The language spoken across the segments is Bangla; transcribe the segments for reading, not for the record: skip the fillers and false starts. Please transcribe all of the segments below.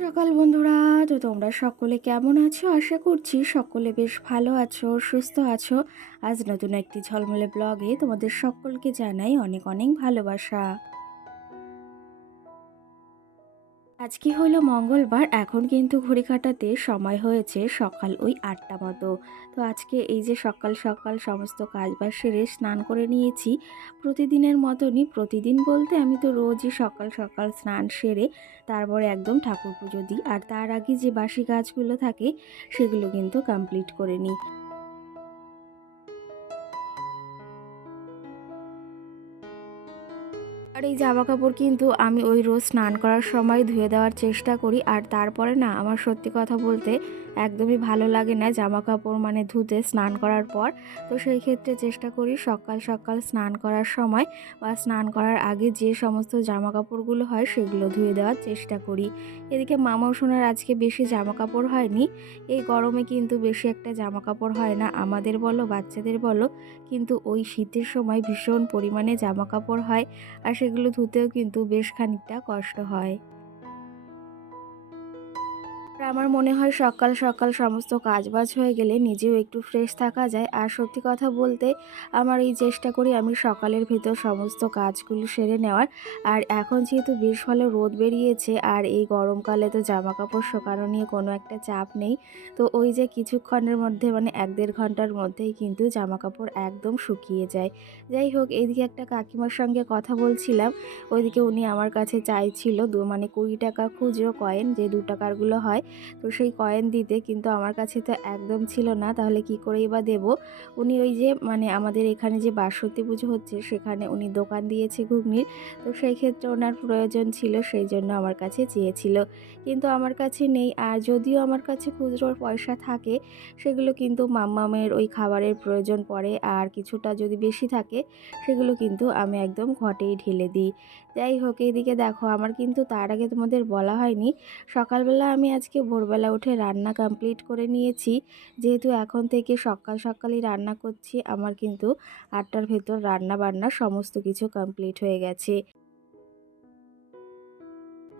সকাল বন্ধুরা, তো তোমরা সকলে কেমন আছো? আশা করছি সকলে বেশ ভালো আছো, সুস্থ আছো। আজ নতুন একটি ঝলমলে ব্লগে তোমাদের সকলকে জানাই অনেক অনেক ভালোবাসা। আজকে হলো মঙ্গলবার, এখন কিন্তু ঘড়ি কাঁটাতে সময় হয়েছে সকাল ওই 8টা মতো। তো আজকে এই যে সকাল সকাল সমস্ত কাজবাজ সেরে স্নান করে নিয়েছি। প্রতিদিনের মতনই, প্রতিদিন বলতে আমি তো রোজই সকাল সকাল স্নান সেরে তারপরে একদম ঠাকুর পুজো দিই, আর তার আগে যে বাসি কাজগুলো থাকে সেগুলো কিন্তু কমপ্লিট করে নিই। আর এই জামাকাপড় কিন্তু আমি ওই রোজ স্নান করার সময় ধুয়ে দেওয়ার চেষ্টা করি, আর তারপরে না আমার সত্যি কথা বলতে একদমই ভালো লাগে না জামাকাপড় মানে ধুতে স্নান করার পর। তো সেই ক্ষেত্রে চেষ্টা করি সকাল সকাল স্নান করার সময় বা স্নান করার আগে যে সমস্ত জামাকাপড়গুলো হয় সেগুলো ধুয়ে দেওয়ার চেষ্টা করি। এদিকে মামাও সোনার আজকে বেশি জামাকাপড় হয়নি। এই গরমে কিন্তু বেশি একটা জামাকাপড় হয় না, আমাদের বলো বাচ্চাদের বলো, কিন্তু ওই শীতের সময় ভীষণ পরিমাণে জামাকাপড় হয়, আর সেগুলো ধুতেও কিন্তু বেশ খানিকটা কষ্ট হয়। আর আমার মনে হয় সকাল সকাল সমস্ত কাজবাজ হয়ে গেলে নিজেও একটু ফ্রেশ থাকা যায়। আর সত্যি কথা বলতে আমার এই চেষ্টা করি আমি সকালের ভেতর সমস্ত কাজগুলো সেরে নেওয়ার। আর এখন যেহেতু বেশ ভালো রোদ বেরিয়েছে, আর এই গরমকালে তো জামা কাপড় শুকানো নিয়ে কোনো একটা চাপ নেই। তো ওই যে কিছুক্ষণের মধ্যে মানে 1-1.5 ঘন্টার মধ্যেই কিন্তু জামা কাপড় একদম শুকিয়ে যায়। যাই হোক, এইদিকে একটা কাকিমার সঙ্গে কথা বলছিলাম, ওইদিকে উনি আমার কাছে চাইছিল মানে 20 টাকা খুচরো কয়েন, যে 2 টাকারগুলো হয়। তো সেই কয়েন দিতে, কিন্তু আমার কাছে তো একদম ছিল না, তাহলে কি করেই বা দেব। উনি ওই যে মানে আমাদের এখানে যে বাসন্তী পুজো হচ্ছে সেখানে উনি দোকান দিয়েছে ঘুগনির। তো সেই ক্ষেত্রে ওনার প্রয়োজন ছিল, সেই জন্য আমার কাছে চেয়েছিল, কিন্তু আমার কাছে নেই। আর যদিও আমার কাছে খুচরো পয়সা থাকে, সেগুলো কিন্তু মাম্মামের ওই খাবারের প্রয়োজন পড়ে, আর কিছুটা যদি বেশি থাকে সেগুলো কিন্তু আমি একদম ঘটেই ঢেলে দিই। যাই হোক, এইদিকে দেখো আমার কিন্তু তার আগে তোমাদের বলা হয়নি, সকালবেলা আমি আজকে ভোরবেলা উঠে রান্না কমপ্লিট করে নিয়েছি। যেহেতু এখন থেকে সকাল সকালই রান্না করছি, আমার কিন্তু 8টার ভেতর রান্না বান্না সমস্ত কিছু কমপ্লিট হয়ে গেছে।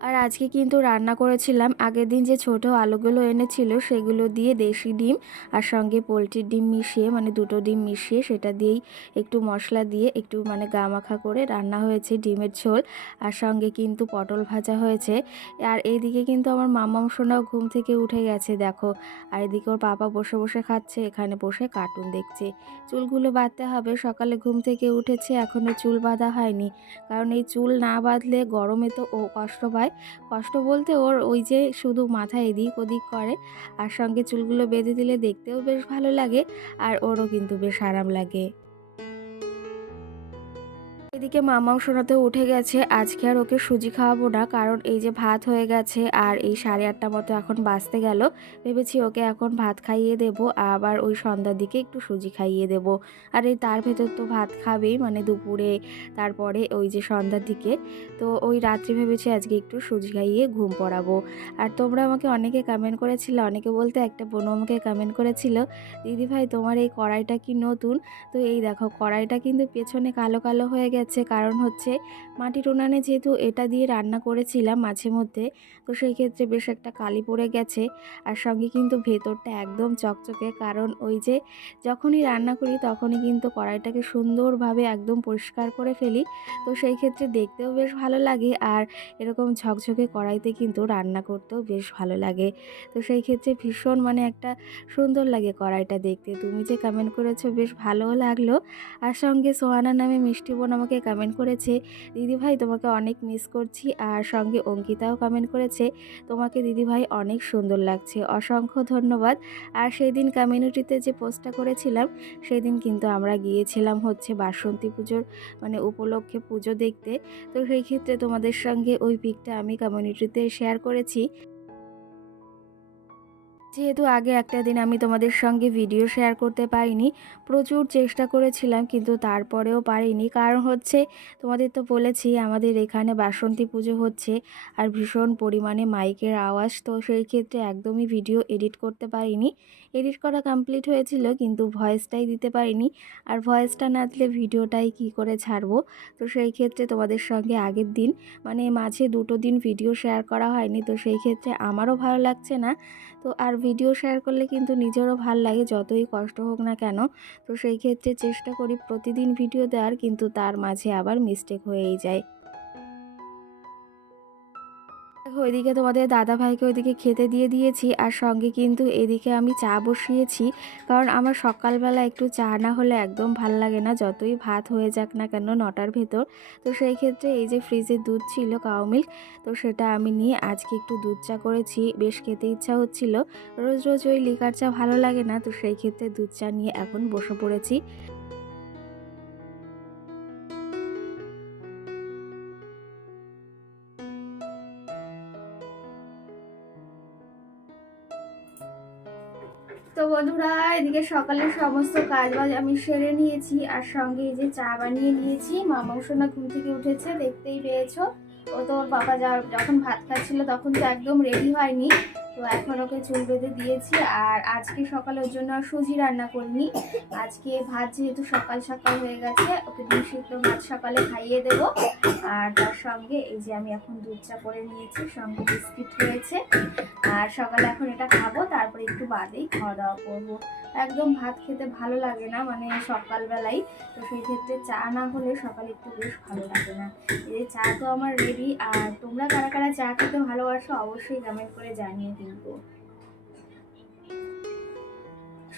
আর আজকে কিন্তু রান্না করেছিলাম আগের দিন যে ছোট আলুগুলো এনেছিল সেগুলো দিয়ে দেশি ডিম আর সঙ্গে পোলট্রির ডিম মিশিয়ে, মানে দুটো ডিম মিশিয়ে সেটা দিয়েই একটু মশলা দিয়ে একটু মানে গামাখা করে রান্না হয়েছে ডিমের ঝোল। আর সঙ্গে কিন্তু পটল ভাজা হয়েছে। আর এইদিকে কিন্তু আমার মাম্মাম সোনাও ঘুম থেকে উঠে গেছে দেখো। আর এদিকে ওর পাপা বসে বসে খাচ্ছে, এখানে বসে কার্টুন দেখছে। চুলগুলো বাঁধতে হবে, সকালে ঘুম থেকে উঠেছে এখনও চুল বাঁধা হয়নি, কারণ এই চুল না বাঁধলে গরমে তো ও কষ্ট পায়। কষ্ট বলতে ওর ওই যে শুধু মাথা এদিক ওদিক করে, আর সঙ্গে চুলগুলো বেঁধে দিলে দেখতেও বেশ ভালো লাগে, আর ওরও কিন্তু বেশ আরাম লাগে। এদিকে মামাও শোনাতে উঠে গেছে, আজকে আর ওকে সুজি খাওয়াবো না, কারণ এই যে ভাত হয়ে গেছে আর এই 8:30 মতো এখন বাজতে গেল। ভেবেছি ওকে এখন ভাত খাইয়ে দেব, আবার ওই সন্ধ্যার দিকে একটু সুজি খাইয়ে দেব। আর এই তার ভেতর তো ভাত খাবেই, মানে দুপুরে, তারপরে ওই যে সন্ধ্যার দিকে। তো ওই রাত্রি ভেবেছি আজকে একটু সুজি খাইয়ে ঘুম পড়াবো। আর তোমরা আমাকে অনেকে কমেন্ট করেছিলে, অনেকে বলতে একটা বোনও আমাকে কমেন্ট করেছিল, দিদি ভাই তোমার এই কড়াইটা কি নতুন? তো এই দেখো কড়াইটা কিন্তু পেছনে কালো কালো হয়ে গেছে, যাচ্ছে, কারণ হচ্ছে মাটির উনানে যেহেতু এটা দিয়ে রান্না করেছিলাম মাঝে মধ্যে, তো সেই ক্ষেত্রে বেশ একটা কালি পড়ে গেছে। আর সঙ্গে কিন্তু ভেতরটা একদম চকচকে, কারণ ওই যে যখনই রান্না করি তখনই কিন্তু কড়াইটাকে সুন্দরভাবে একদম পরিষ্কার করে ফেলি, তো সেই ক্ষেত্রে দেখতেও বেশ ভালো লাগে আর এরকম ঝকঝকে কড়াইতে কিন্তু রান্না করতেও বেশ ভালো লাগে। তো সেই ক্ষেত্রে ভীষণ মানে একটা সুন্দর লাগে কড়াইটা দেখতে। তুমি যে কমেন্ট করেছো বেশ ভালোও লাগলো। আর সঙ্গে সোহানা নামে মিষ্টি বোন আমাকে কমেন্ট করেছে, দিদিভাই তোমাকে অনেক মিস করছি। আর সঙ্গে অঙ্কিতাও কমেন্ট করেছে, তোমাকে দিদিভাই অনেক সুন্দর লাগছে, অসংখ্য ধন্যবাদ। আর সেদিন কমিউনিটিতে যে পোস্টটা করেছিলাম, সেদিন কিন্তু আমরা গিয়েছিলাম হচ্ছে বাসন্তী পুজোর মানে উপলক্ষে পুজো দেখতে। তো সেই ক্ষেত্রে তোমাদের সঙ্গে ওই পিকটা আমি কমিউনিটিতে শেয়ার করেছি। যেহেতু আগে একটা দিন আমি তোমাদের সঙ্গে ভিডিও শেয়ার করতে পারিনি, প্রচুর চেষ্টা করেছিলাম কিন্তু তারপরেও পারিনি, কারণ হচ্ছে তোমাদের তো বলেছি আমাদের এখানে বাসন্তী পুজো হচ্ছে আর ভীষণ পরিমাণে মাইকের আওয়াজ, তো সেই ক্ষেত্রে একদমই ভিডিও এডিট করতে পারিনি। এডিট করা কমপ্লিট হয়েছিল কিন্তু ভয়েসটাই দিতে পারিনি, আর ভয়েসটা না দিলে ভিডিওটাই কি করে ছাড়বো। তো সেই ক্ষেত্রে তোমাদের সঙ্গে আগের দিন মানে মাঝে দুটো দিন ভিডিও শেয়ার করা হয়নি, তো সেই ক্ষেত্রে আমারও ভালো লাগছে না। তো আর ভিডিও শেয়ার করলে কিন্তু নিজেরও ভাল লাগে, যতই কষ্ট হোক না কেন। তো সেই ক্ষেত্রে চেষ্টা করি প্রতিদিন ভিডিও দেওয়ার, কিন্তু তার মাঝে আবার মিস্টেক হয়েই যায়। দেখো ওইদিকে তোমাদের দাদাভাইকে ওইদিকে খেতে দিয়ে দিয়েছি, আর সঙ্গে কিন্তু এদিকে আমি চা বসিয়েছি, কারণ আমার সকালবেলা একটু চা না হলে একদম ভাল লাগে না, যতই ভাত হয়ে যাক না কেন 9টার ভেতর। তো সেই ক্ষেত্রে এই যে ফ্রিজে দুধ ছিল কাউ মিল্ক, তো সেটা আমি নিয়ে আজকে একটু দুধ চা করেছি, বেশ খেতে ইচ্ছা হচ্ছিল। রোজ রোজ ওই লিকার চা ভালো লাগে না, তো সেই ক্ষেত্রে দুধ চা নিয়ে এখন বসে পড়েছি। তো বন্ধুরা, এদিকে সকালের সমস্ত কাজবাজ আমি সেরে নিয়েছি, আর সঙ্গে এই যে চা বানিয়ে নিয়েছি। মামা সোনা ঘুম থেকে উঠেছে, দেখতেই পেয়েছো। ও তো ওর বাবা যখন ভাত খাচ্ছিল তখন তো একদম রেডি হয়নি, তো এখন ওকে চুল বেঁধে দিয়েছি। আর আজকে সকালের জন্য আর সুজি রান্না করিনি, আজকে ভাত যেহেতু সকাল সকাল হয়ে গেছে, ওকে ডিম সিদ্ধ ভাত সকালে খাইয়ে দেবো। আর তার সঙ্গে এই যে আমি এখন দুধ চা করে নিয়েছি, সঙ্গে বিস্কিট রয়েছে। আর সকালে এখন এটা খাবো, তারপরে একটু বাদেই খাওয়া দাওয়া করবো। একদম ভাত খেতে ভালো লাগে না মানে সকালবেলায়, তো সেই ক্ষেত্রে চা না হলে সকালে একটু বেশ ভালো লাগে না। এই চা তো আমার রেডি। আর তোমরা কারা কারা চা খেতে ভালোবাসো অবশ্যই কমেন্ট করে জানিয়ে কিন্তু।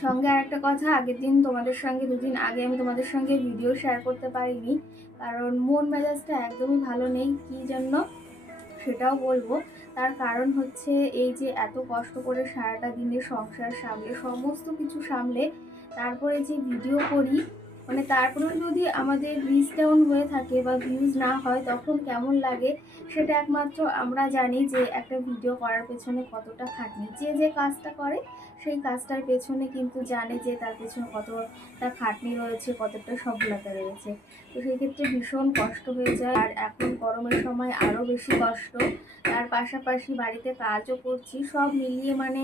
সঙ্গে আর একটা কথা, আগের দিন তোমাদের সঙ্গে দুদিন আগে আমি তোমাদের সঙ্গে ভিডিও শেয়ার করতে পারিনি, কারণ মন মেজাজটা একদমই ভালো নেই কি জন্য সেটাও বলবো। তার কারণ হচ্ছে এই যে এত কষ্ট করে সারাটা দিনে সংসার সামলে সমস্ত কিছু সামলে তারপরে যে ভিডিও করি, মানে তারপরেও যদি আমাদের রিচ ডাউন হয়ে থাকে বা ভিউজ না হয় তখন কেমন লাগে সেটা একমাত্র আমরা জানি, যে একটা ভিডিও করার পেছনে কতটা খাটনি। যে যে কাজটা করে সেই কাজটার পেছনে কিন্তু জানে যে তার পেছনে কতটা খাটনি রয়েছে, কতটা সফলতা রয়েছে। তো সেক্ষেত্রে ভীষণ কষ্ট হয়ে যায়, আর এখন গরমের সময় আরও বেশি কষ্ট। তার পাশাপাশি বাড়িতে কাজও করছি, সব মিলিয়ে মানে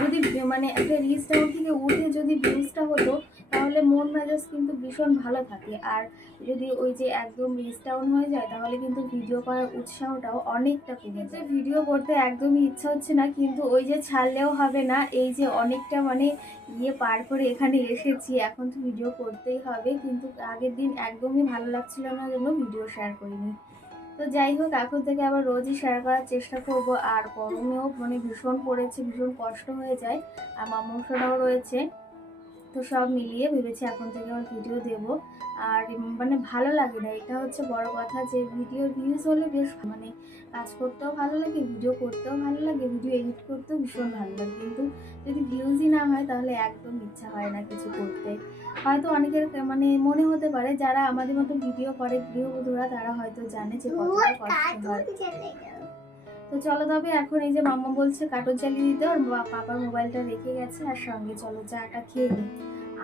যদি মানে একটা রিচ ডাউন থেকে উঠে যদি ভিউজটা হতো তাহলে মন মেজাজ কিন্তু ভীষণ ভালো থাকে। আর যদি ওই যে একদম রিচ ডাউন হয়ে যায় তাহলে কিন্তু ভিডিও করার উৎসাহটাও অনেকটা কমে যায়। ভিডিও করতে একদমই ইচ্ছা হচ্ছে না, কিন্তু ওই যে ছাড়লেও হবে না, এই যে অনেকটা মানে পার করে এখানে এসেছি, এখন তো ভিডিও করতেই হবে। কিন্তু আগের দিন একদমই ভালো লাগছিল না জন্য ভিডিও শেয়ার করিনি। তো যাই হোক, এখন থেকে আবার রোজই শেয়ার করার চেষ্টা করব। আর গরমেও মানে ভীষণ পড়েছে, ভীষণ কষ্ট হয়ে যায়, আর মামসোনাও রয়েছে। তো সব মিলিয়ে ভেবেছি এখন থেকে আমার ভিডিও দেব। আর মানে ভালো লাগে না, এটা হচ্ছে বড় কথা, যে ভিডিও ভিউজ হলে বেশ মানে কাজ করতেও ভালো লাগে, ভিডিও করতেও ভালো লাগে, ভিডিও এডিট করতেও ভীষণ ভালো লাগে, কিন্তু যদি ভিউজই না হয় তাহলে একদম ইচ্ছা হয় না কিছু করতে। হয়তো অনেকের মানে মনে হতে পারে যারা আমাদের মতো ভিডিও করে গৃহবধূরা, তারা হয়তো জানে যে কতটা কষ্ট হয়। তো চলো, তবে এখন এই যে মাম্মা বলছে কার্টুন চালিয়ে দিতে, ওর পাপার মোবাইলটা রেখে গেছে, আর সঙ্গে চলো চাটা খেয়ে নিই,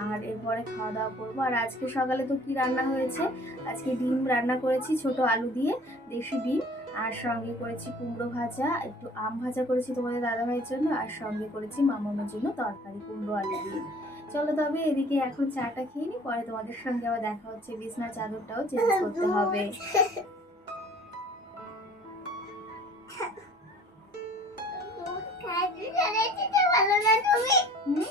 আর এরপরে খাওয়া দাওয়া করবো। আর আজকে সকালে তো কি রান্না হয়েছে, আজকে ডিম রান্না করেছি ছোট আলু দিয়ে, দেশি ডিম। আর সঙ্গে করেছি কুমড়ো ভাজা, একটু আম ভাজা করেছি তোমাদের দাদাভাইয়ের জন্য, আর সঙ্গে করেছি মামামের জন্য তরকারি কুমড়ো আলু দিয়ে। চলো তবে এদিকে এখন চাটা খেয়ে নি, পরে তোমাদের সঙ্গে আবার দেখা হচ্ছে। বিছনার চাদরটাও চেঞ্জ করতে হবে। হুম।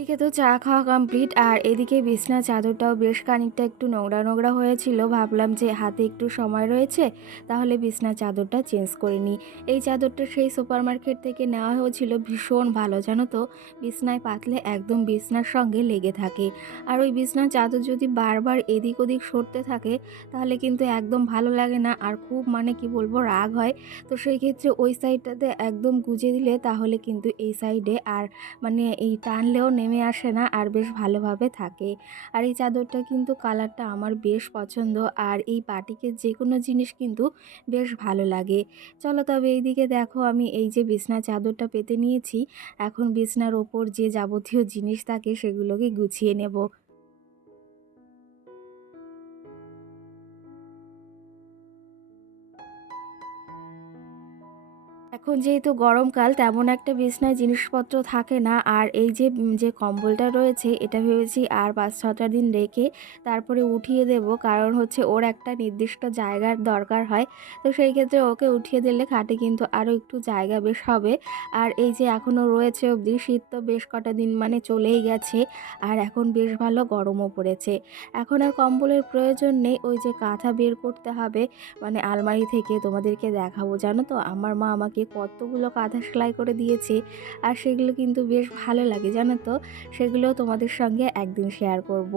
এদিকে তো চা খাওয়া কমপ্লিট, আর এদিকে বিছনার চাদরটাও বেশ খানিকটা একটু নোংরা নোংরা হয়েছিল। ভাবলাম যে হাতে একটু সময় রয়েছে, তাহলে বিছনার চাদরটা চেঞ্জ করে নিই। এই চাদরটা সেই সুপার মার্কেট থেকে নেওয়া হয়েছিল, ভীষণ ভালো জানো তো। বিছনায় পাতলে একদম বিছনার সঙ্গে লেগে থাকে। আর ওই বিছনার চাদর যদি বারবার এদিক ওদিক সরতে থাকে, তাহলে কিন্তু একদম ভালো লাগে না, আর খুব মানে কি বলবো রাগ হয়। তো সেই ক্ষেত্রে ওই সাইডটাতে একদম গুজে দিলে তাহলে কিন্তু এই সাইডে আর মানে এই টানলেও নেমে আসে না, আর বেশ ভালোভাবে থাকে। আর এই চাদরটা কিন্তু কালারটা আমার বেশ পছন্দ, আর এই বাটিকের যে কোনো জিনিস কিন্তু বেশ ভালো লাগে। চলো তবে এইদিকে দেখো, আমি এই যে বিছনার চাদরটা পেতে নিয়েছি, এখন বিছনার ওপর যে যাবতীয় জিনিস থাকে সেগুলোকে গুছিয়ে নেব। এখন যেহেতু গরমকাল, তেমন একটা বিছনায় জিনিসপত্র থাকে না। আর এই যে যে কম্বলটা রয়েছে, এটা ভেবেছি আর ৫-৬টা দিন রেখে তারপরে উঠিয়ে দেব, কারণ হচ্ছে ওর একটা নির্দিষ্ট জায়গার দরকার হয়। তো সেই ক্ষেত্রে ওকে উঠিয়ে দিলে খাটে কিন্তু আরও একটু জায়গা বেশ হবে। আর এই যে এখনও রয়েছে অবধি, শীত তো বেশ কটা দিন মানে চলেই গেছে, আর এখন বেশ ভালো গরমও পড়েছে। এখন আর কম্বলের প্রয়োজন নেই, ওই যে কাঁথা বের করতে হবে মানে আলমারি থেকে। তোমাদেরকে দেখাবো জানো তো, আমার মা আমাকে কতগুলো কাঁথা সেলাই করে দিয়েছে, আর সেগুলো কিন্তু বেশ ভালো লাগে জানো তো। সেগুলো তোমাদের সঙ্গে একদিন শেয়ার করব।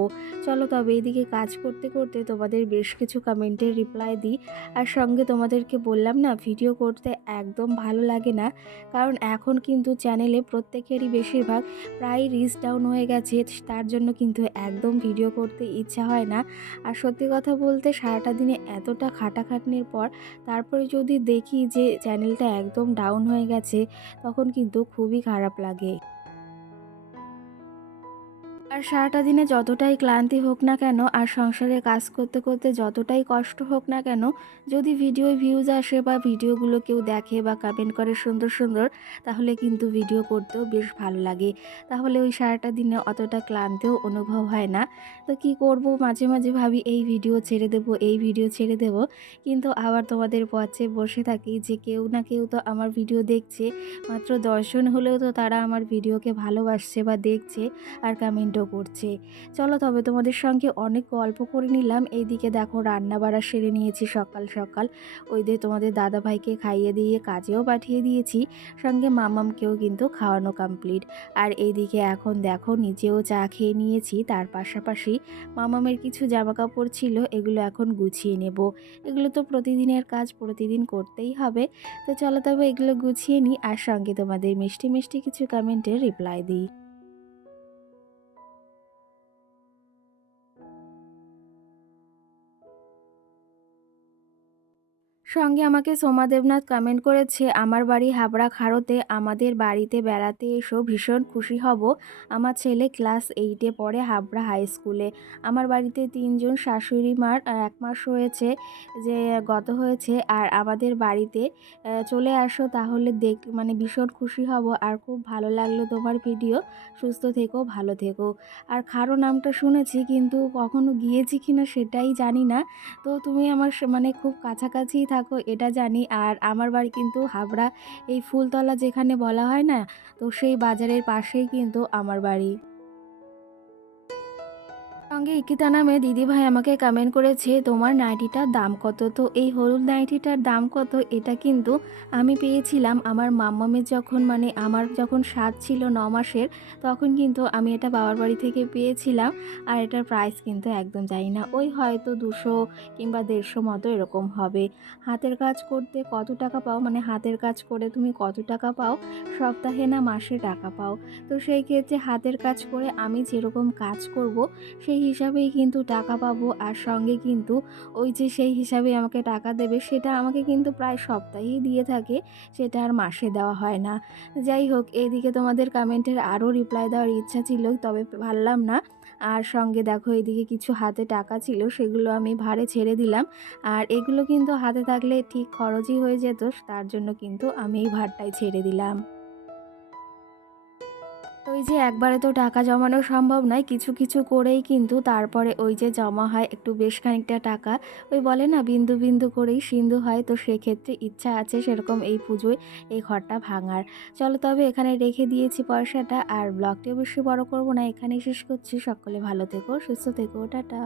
চলো তবে এইদিকে কাজ করতে করতে তোমাদের বেশ কিছু কমেন্টের রিপ্লাই দিই। আর সঙ্গে তোমাদেরকে বললাম না, ভিডিও করতে একদম ভালো লাগে না, কারণ এখন কিন্তু চ্যানেলে প্রত্যেকেরই বেশিরভাগ প্রায় রিচ ডাউন হয়ে গেছে। তার জন্য কিন্তু একদম ভিডিও করতে ইচ্ছা হয় না। আর সত্যি কথা বলতে, সারাটা দিনে এতটা খাটাখাটনির পর তারপরে যদি দেখি যে চ্যানেলটা একদম ডাউন হয়ে গেছে, তখন কিন্তু খুবই খারাপ লাগে। আর সারাটা দিনে যতটাই ক্লান্তি হোক না কেন, আর সংসারে কাজ করতে করতে যতটাই কষ্ট হোক না কেন, যদি ভিডিও ভিউজ আসে বা ভিডিওগুলো কেউ দেখে বা কমেন্ট করে সুন্দর সুন্দর, তাহলে কিন্তু ভিডিও করতেও বেশ ভালো লাগে। তাহলে ওই সারাটা দিনে অতটা ক্লান্তিও অনুভব হয় না। তো কি করব, মাঝে মাঝে ভাবি এই ভিডিও ছেড়ে দেব, এই ভিডিও ছেড়ে দেব, কিন্তু আবার তোমাদের পথে বসে থাকি যে কেউ না কেউ তো আমার ভিডিও দেখছে। মাত্র 10 জন হলেও তো তারা আমার ভিডিওকে ভালোবাসছে বা দেখছে, আর কমেন্টও করছে। চলো তবে তোমাদের সঙ্গে অনেক গল্প করে নিলাম। এইদিকে দেখো রান্না বাড়া সেরে নিয়েছি সকাল সকাল। ওই দিয়ে তোমাদের দাদাভাইকে খাইয়ে দিয়ে কাজেও পাঠিয়ে দিয়েছি, সঙ্গে মামামকেও কিন্তু খাওয়ানো কমপ্লিট। আর এইদিকে এখন দেখো নিজেও চা খেয়ে নিয়েছি, তার পাশাপাশি মামামের কিছু জামা কাপড় ছিল, এগুলো এখন গুছিয়ে নেব। এগুলো তো প্রতিদিনের কাজ, প্রতিদিন করতেই হবে। তো চলো তবে এগুলো গুছিয়ে নিই, আর সঙ্গে তোমাদের মিষ্টি মিষ্টি কিছু কমেন্টের রিপ্লাই দিই। সঙ্গে আমাকে সোমা দেবনাথ কমেন্ট করেছে, আমার বাড়ি হাবড়া খাড়োতে, আমাদের বাড়িতে বেড়াতে এসো, ভীষণ খুশি হব। আমার ছেলে ক্লাস 8-এ পড়ে হাবড়া হাই স্কুলে। আমার বাড়িতে 3 জন, শাশুড়ি মার 1 মাস হয়েছে যে গত হয়েছে, আর আমাদের বাড়িতে চলে আসো, তাহলে মানে ভীষণ খুশি হব। আর খুব ভালো লাগলো তোমার ভিডিও, সুস্থ থেকো, ভালো থেকো। আর খাড়ো নামটা শুনেছি, কিন্তু কখনো গিয়েছি কিনা সেটাই জানি না। তো তুমি আমার মানে খুব কাছাকাছিই থাকো এটা জানি। আর আমার বাড়ি কিন্তু হাবড়া, এই ফুলতলা যেখানে বলা হয় না, তো সেই বাজারের পাশেই কিন্তু আমার বাড়ি। সঙ্গে ইকিতা নামে দিদিভাই আমাকে কমেন্ট করেছে, তোমার নাইটিটার দাম কত? তো এই হলুদ নাইটিটার দাম কত, এটা কিন্তু আমি পেয়েছিলাম আমার মাম্মামের যখন মানে আমার যখন স্বাদ ছিল 9 মাসের, তখন কিন্তু আমি এটা বাবার বাড়ি থেকে পেয়েছিলাম। আর এটার প্রাইস কিন্তু একদম জানি না, ওই হয়তো 200 কিংবা 150 মতো এরকম হবে। হাতের কাজ করতে কত টাকা পাও, মানে হাতের কাজ করে তুমি কত টাকা পাও, সপ্তাহে না মাসে টাকা পাও? তো সেই ক্ষেত্রে হাতের কাজ করে আমি যেরকম কাজ করব, সেই হিসাবেই কিন্তু টাকা পাবো। আর সঙ্গে কিন্তু ওই যে সেই হিসাবে আমাকে টাকা দেবে, সেটা আমাকে কিন্তু প্রায় সপ্তাহেই দিয়ে থাকে, সেটা আর মাসে দেওয়া হয় না। যাই হোক, এইদিকে তোমাদের কমেন্টের আরও রিপ্লাই দেওয়ার ইচ্ছা ছিল, তবে পারলাম না। আর সঙ্গে দেখো এদিকে কিছু হাতে টাকা ছিল, সেগুলো আমি ভাঁড়ে ছেড়ে দিলাম। আর এগুলো কিন্তু হাতে থাকলে ঠিক খরচই হয়ে যেত, তার জন্য কিন্তু আমি এই ভাঁড়টাই ছেড়ে দিলাম। তো ওই যে একবারে তো টাকা জমানো সম্ভব নয়, কিছু কিছু করেই কিন্তু তারপরে ওই যে জমা হয় একটু বেশ খানিকটা টাকা। ওই বলে না বিন্দু বিন্দু করেই সিন্ধু হয়, তো সেক্ষেত্রে ইচ্ছা আছে সেরকম এই পুজোয় এই ঘরটা ভাঙার। চলো তবে এখানে রেখে দিয়েছি পয়সাটা, আর ব্লগটিও বেশি বড় করব না, এখানেই শেষ করছি। সকলে ভালো থেকো, সুস্থ থেকো, টাটা।